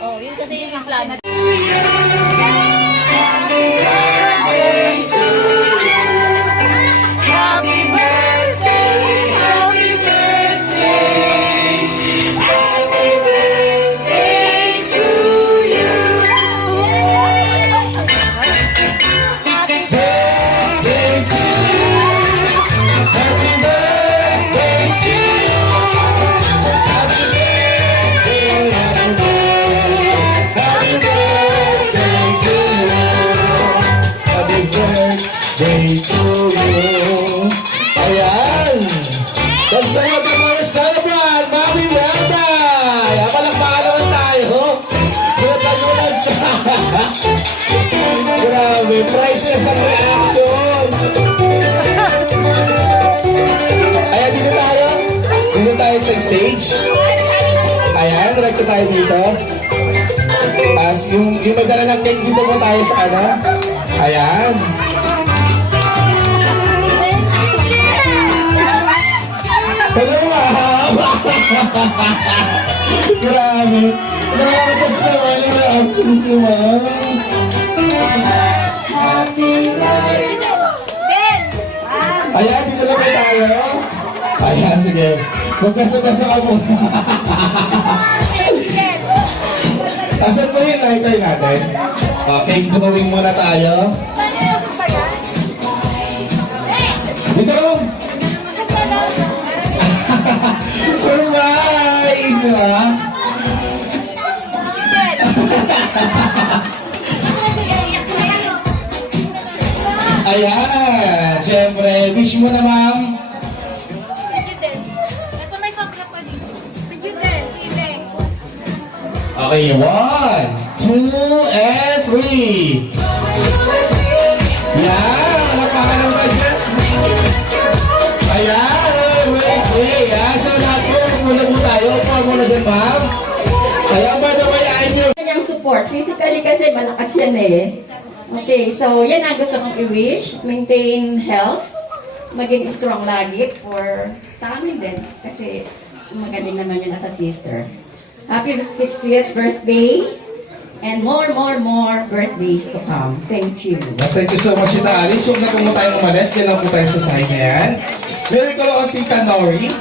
Oh, yun kasi yung plan. Let's go to more celebrate, Mami Welda! Palakpakan naman tayo. Gulat siya. Grabe, priceless ang reaction. Ayan, dito tayo. Dito tayo sa stage. Ayan, direkto tayo dito. As yung magdala ng cake, dito po tayo sa ano. Ayan. Hello, ma'am! Grabe! Nakakatouch naman yung actress ni ma'am. Happy birthday! Ayan, dito na ba tayo? Ayan, sige. Magkaso-kaso ka muna. Asan po yung lighter natin? Okay, drawing muna tayo. Dito! Surprise! Diba? Ayan! Siyempre, wish mo na, ma'am. Si Juden. Ito may sobra pa dito. Si Juden, si Ileng. Okay, 1, 2, and 3. Yan! Palakpakan ng budget. Ayan! Wait. Yan! So, lahat po, muna po tayo. Upo muna din, ma'am. Ayan, by the way, I'm your... Kanyang support. Physically kasi malakas yan eh. Okay, so yan ang gusto kong i-wish. Maintain health. Maging strong lagi for sa amin din. Kasi magaling naman yun as a sister. Happy 60th birthday. And more birthdays to come. Thank you. Thank you so much, Tita Alice. Huwag na kung tayo umalis. Diyan lang po tayo sa side na yan. Meron ko lang ang Tita Nori.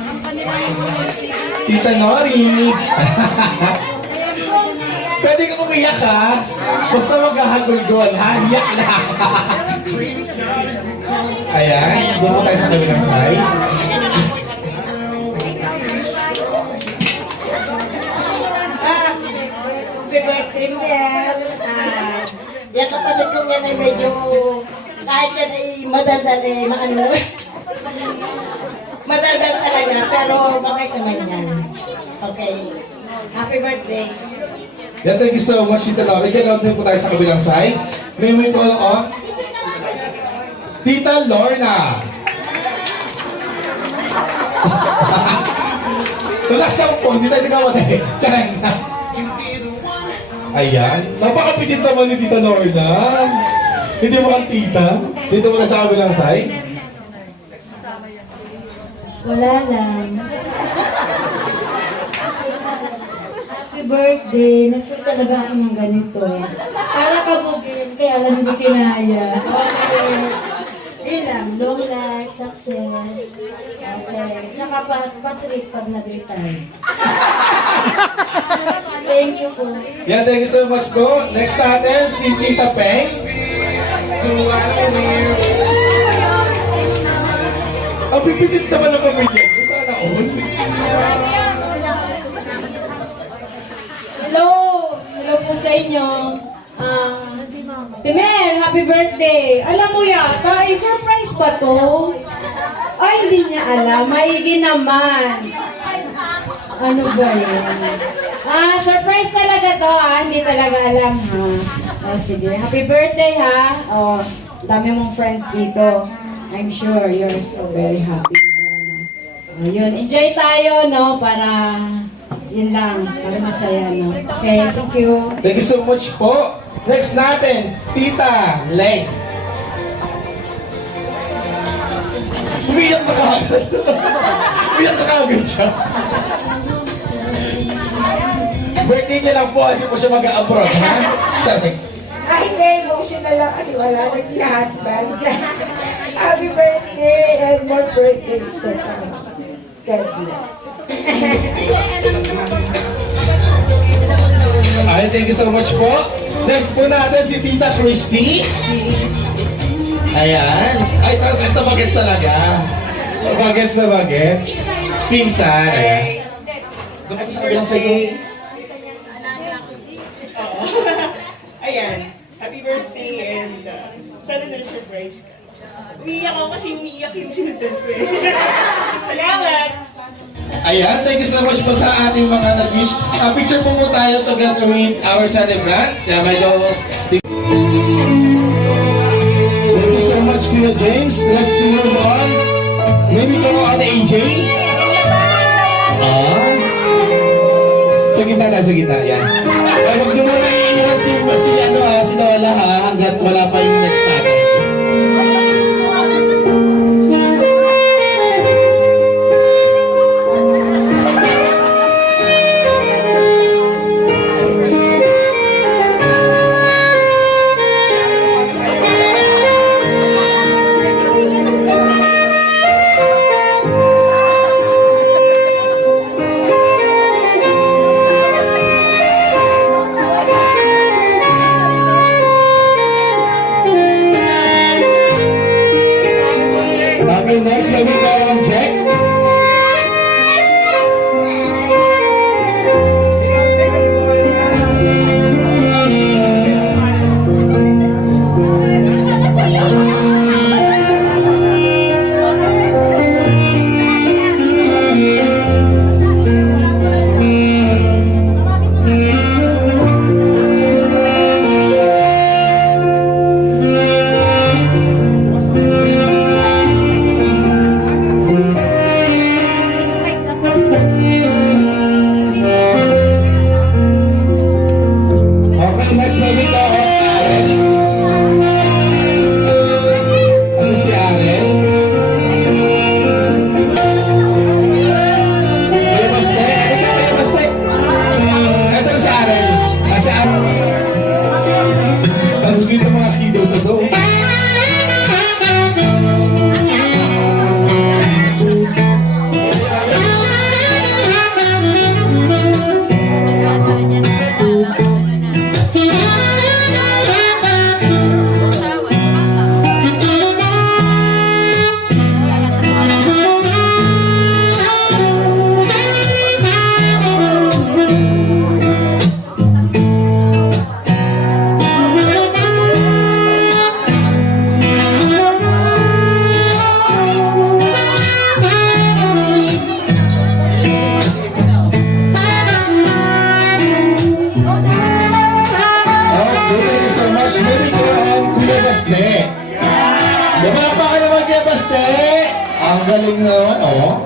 Tita Nori. Pwede kang umiyak ha. Basta maghahagulgol ha. Iyak lang. Ayan. Doon po tayo sa kabilang side. Happy birthday, Mel! Yung kapatid ko yan ay medyo, kahit yan ay madaldal eh, madaldal talaga, pero bakit naman yan? Okay. Happy birthday. Yeah, thank you so much, Tita Nori. Diyan lang din po tayo sa kabilang side. May call on Tita Lorna. Relax lang po, hindi tayo nagkamatay. Tiyan na. Ayan. Napakapitit naman ni Tita Lorna. Hindi mo kang tita. Dito mo na sa kabilang side. Wala lang. Happy birthday. Nagsuot talaga ako ng ganito. Para kabugin, kaya lang hindi kinaya. Okay. Yun lang. Long life, success. Okay. Tsaka patrit pag nag-retire. Thank you po. Yeah, thank you so much po. Next natin, si Tita Peng. Ang pipitit naman ng pamilya ko. Sana all. Hello! Hello po sa inyo. Timel, happy birthday! Alam mo yata, surprise ba to? Ay, hindi niya alam. Maigi naman. Ano ba yun? Surprise talaga to, Hindi talaga alam, ha? Sige. Happy birthday, ha? Dami mong friends dito. I'm sure you're so very happy ngayon. Yun, enjoy tayo, no? Para, yun lang, para masaya, no? Okay, thank you. Thank you so much po. Next natin, Tita Leng. Umiyak na kagad. Umiyak na kagad siya. Birthday niya lang po, hindi po siya mag-a-abroad, ha? Sorry. Hindi, emotional lang kasi wala na si husband. Happy birthday and more birthdays to come. God bless. Ay, thank you so much po. Next po natin si Tita Christy. Ayan. Ay, ito bagets talaga. Bagets na bagets. Pinsan. Ayan. Doon ko sa kabilang sa'yo. Ayan, happy birthday and sana na-surprise ka. Umiiyak ako kasi umiiyak yung sinundan ko eh. Salamat! Ayan, thank you so much po sa ating mga nag-wish. Picture po tayo together with our celebrant. Kaya medyo... Thank you so much, Kuya James. Let's move on. Maybe go on, AJ. Sa gitna na, sa gitna. Yan. Ay, huwag nyo muna iiwan si Lola ha, hanggat wala pa yung next natin. Okay, next, let me go on Jack. Okay, next, let me go on Aaron. Ano si Aaron? Kuya Baste? Ano ka, Kuya Baste? Ito na si Aaron. Si Aaron. Ang cute ng mga kiddo sa to. Okay, thank you so much. Let me go on Kuya Baste. Lumapa ka naman, Kuya Baste. Ang galing naman, oh.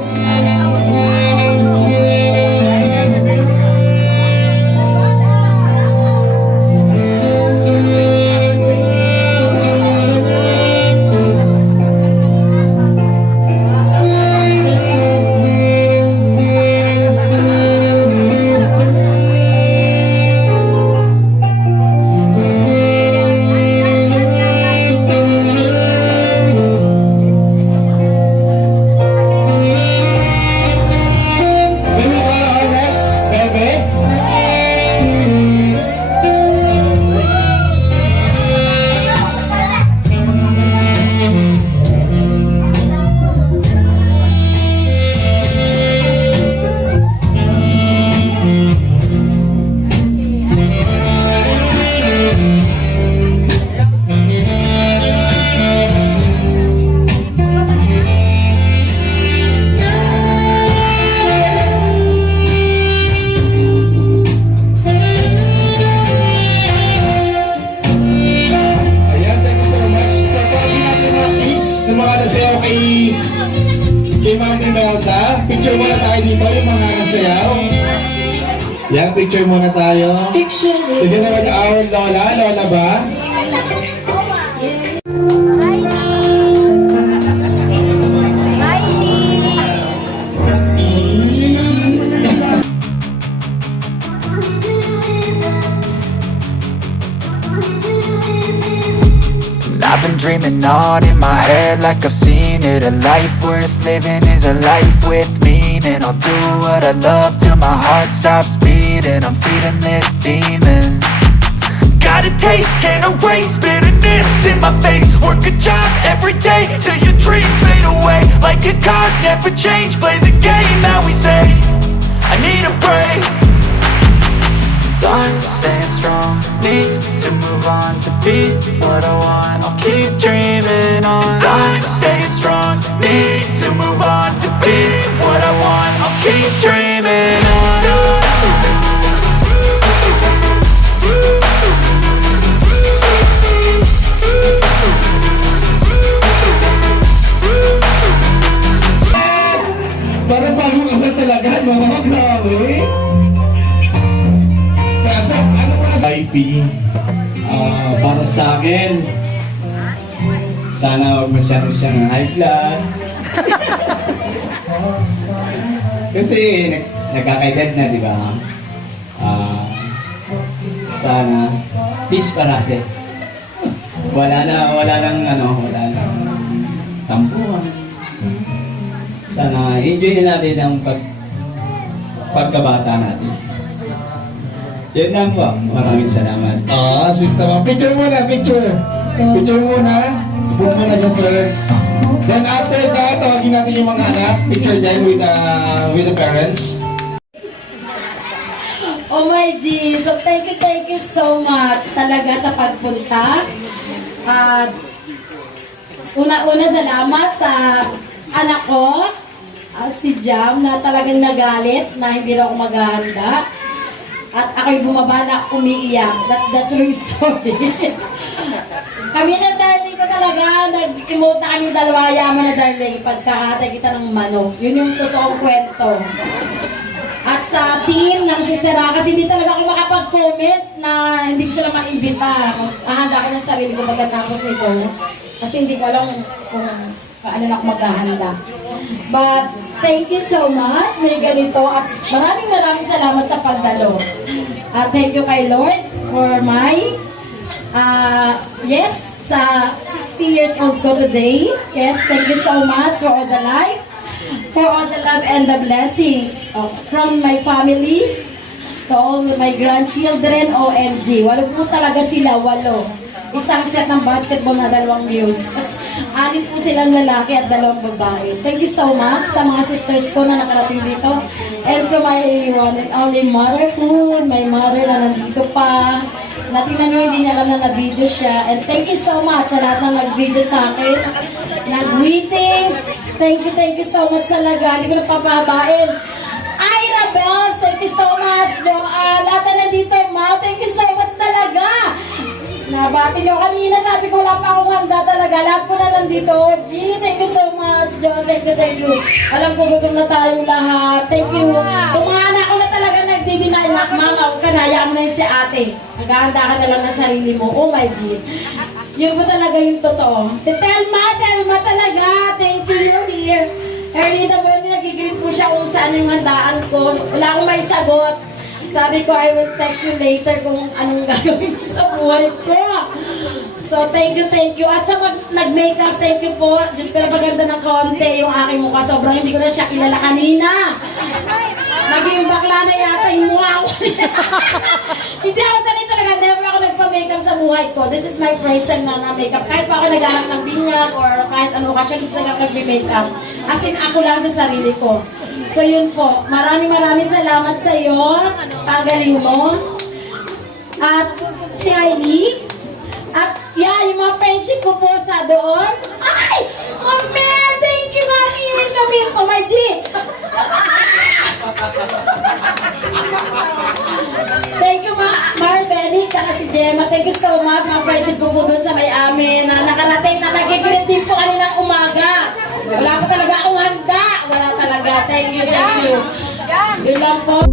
Let me go on next, Bebe. Ayan, thank you so much. Sa pati natin mga kids, na mga nasayaw kay Mami Melda, picture muna tayo dito, yung mga nasayaw. Yan, picture muna tayo. Together with our Lola. Lola ba? been dreaming on in my head like I've seen it. A life worth living is a life with meaning. I'll do what I love till my heart stops beating. I'm feeding this demon. Got a taste, can't erase bitterness in my face. Work a job every day till your dreams fade away. Like a card, never change, play the game that we say. I need a break. I'm staying strong, need to move on to be what I want. I'll keep dreaming on. I'm staying strong, need to move on to be what I want. I'll keep dreaming on. Parang bagong kasal talaga, no? Grabe. Kasi, ano mo na sa IP? Para sa akin, sana huwag masyado siyang high blood. Kasi nagkakaedad na, di ba? Sana peace parate. Wala nang tampuhan. Sana enjoy na natin ang pagkabata natin. Yun lang po. Maraming salamat. Sige tama. Picture muna, picture. Picture muna. Book muna dyan, sir. Then after that, tawagin natin yung mga anak. Picture din with the parents. Oh my G, so thank you so much talaga sa pagpunta. At una-una salamat sa anak ko, si Jam, na talagang nagalit na hindi raw ako maghahanda. At ako'y bumaba na umiiyak. That's the true story. Kami na darling ko talaga, nag-emote na kami dalawa, yaman na darling, pagkakatay kita ng manok. Yun yung totoong kwento. At sa team ng Sister kasi hindi talaga ako makapag-comment na hindi ko sila ma-invita. Ahanda ko ng sarili ko pagkatapos nito. Kasi hindi ko alam kung paano na ako maghahanda. But thank you so much. May ganito. At maraming salamat sa pagdalo. At thank you kay Lord for my yes, sa 60 years old ko today. Yes, thank you so much for all the life, for all the love and the blessings from my family to all my grandchildren. OMG, walo po talaga sila, 8. Isang set ng basketball na 2 views. 6 po silang lalaki at 2 babae. Thank you so much sa mga sisters ko na nakarating dito. And to my one and only motherhood, my mother na nandito pa. Natingnan nyo, hindi niya alam na nag-video siya. And thank you so much sa lahat ng nag-video sa akin. Nag-greetings. Thank you so much talaga. Hindi ko napapahabain. Ira Bells, thank you so much. Lahat na nandito, Ma, thank you so much talaga. Nabati nyo kanina, sabi ko wala pa akong handa talaga. Lahat po na nandito. G, thank you so much. John, thank you. Alam ko gutom na tayong lahat. Thank you. Kung mga anak ko na talaga nagdi-deny, Mama, huwag ka na, hayaan mo na yun si ate. Naghahanda ka na lang ng sarili mo. Oh my G. Yun po talaga yung totoo. Si Telma talaga. Thank you, you're here. Early in the morning, nagigilip po siya kung saan yung handaan ko. Wala akong may sagot. Sabi ko, I will text you later kung anong gagawin ko sa buhay ko. So, thank you. At sa nag-makeup, thank you po. Diyos ko na paganda ng konti yung aking mukha. Sobrang hindi ko na siya kilala kanina. Naging bakla na yata yung mukha ko. Hindi ako sanay talaga. Never ako nagpa-makeup sa buhay ko. This is my first time na makeup. Kahit pa ako naghanap ng binyag or kahit ano ka siya, hindi talaga nag-makeup. As in, ako lang sa sarili ko. So yun po, maraming salamat sa iyo, pagaling mo. At si Hailey, at yung mga friendship ko po sa doon. Ay! Mami! Thank you, Mami! Kami po, my G! Thank you, Mar Benny, saka si Gemma. Thank you so much, mga friendship ko po doon sa may amin na nakarating na nag-greet din po kaninang umaga. Wala pa talaga akong handa. Wala talaga. Thank you. Yun lang po.